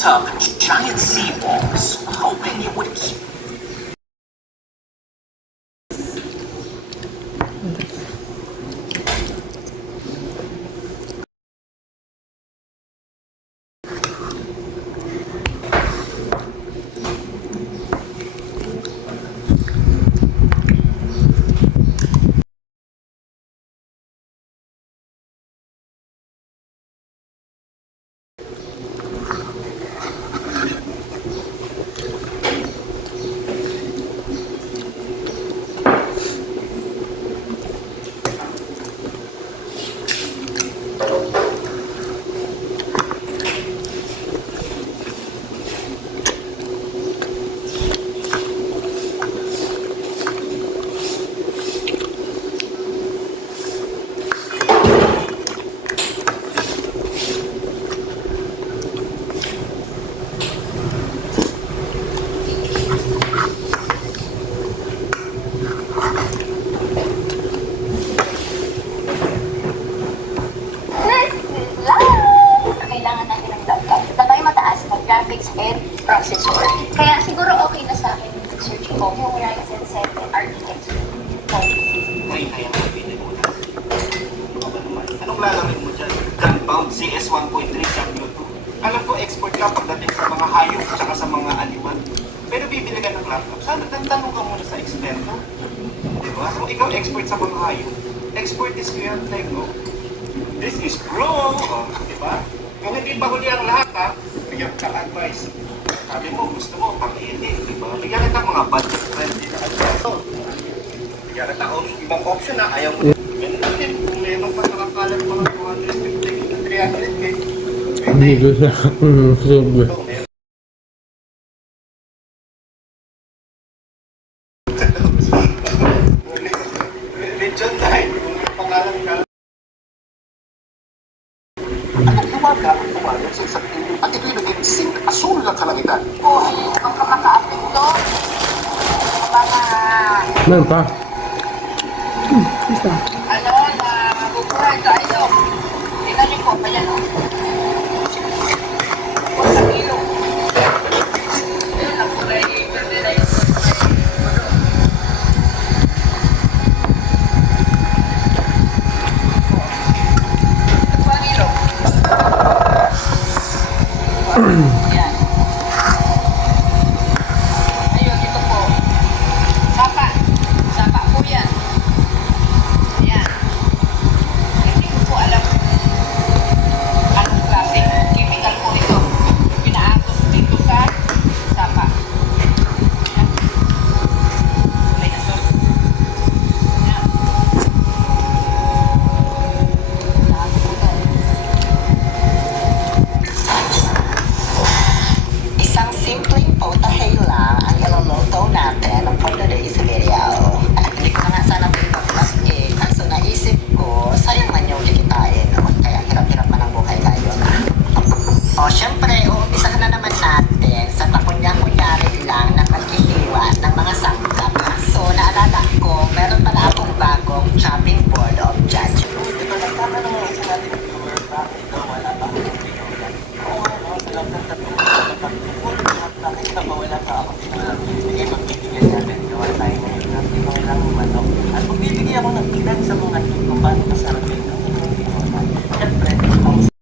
put up giant seawalls, hoping it would keep. Processor. Kaya siguro okay na sa akin yung search ko kung Ryzen 7 architecture. Ay, kaya mabili mo na. Anong lalamin mo dyan? Gunbound CS 1.3 Champion 2. Alam ko, expert ka pagdating sa mga hayop at sa mga animal. Pero bibili ka ng laptop, sana tanong ka muna sa eksperto. Diba? Kung ikaw expert sa mga hayop, expertise ko yan, like, oh, this is pro! Oh, diba? Kung hindi pa huli ang lahat, ha, bigyan ka advice. Sabi mo, gusto mo, pang-init, diba? Bigyan kita mga budget-friendly na advice. Bigyan kita ibang option na ayaw mo. Ganun natin, kung meron pa nakakalat mga 250 to 300k. Hindi ko siya. Legend tayo, kung may pangalan ka. Anong huwaga ang pumalag sa isang mundo at ito'y naging sing asul ng kalangitan? O ay ang kamakaapekto sa mga Meron pa. Isa. ano na bubuhay tayo. Tingnan niyo po, ayan o. Sa kilo. Ayun, ang kulay verde na yun. Ito pa ang kilo.